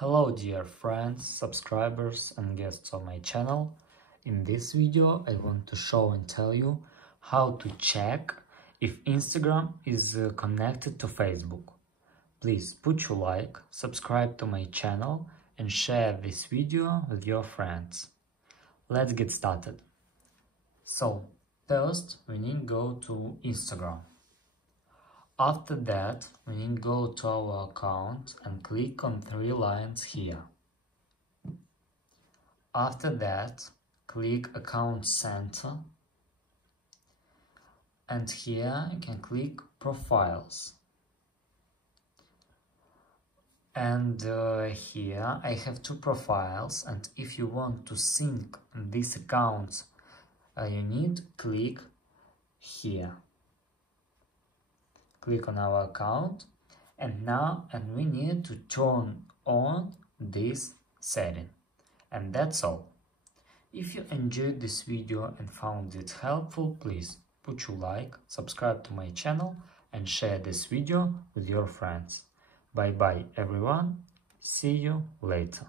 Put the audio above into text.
Hello dear friends, subscribers and guests of my channel. In this video I want to show and tell you how to check if Instagram is connected to Facebook. Please put your like, subscribe to my channel and share this video with your friends. Let's get started. So first we need to go to Instagram. After that, we need to go to our account and click on three lines here. After that, click Account Center, and here you can click Profiles. And here I have two profiles, and if you want to sync these accounts, you need to click here. Click on our account and we need to turn on this setting, and that's all. If you enjoyed this video and found it helpful, please put your like, subscribe to my channel and share this video with your friends. Bye bye everyone, see you later.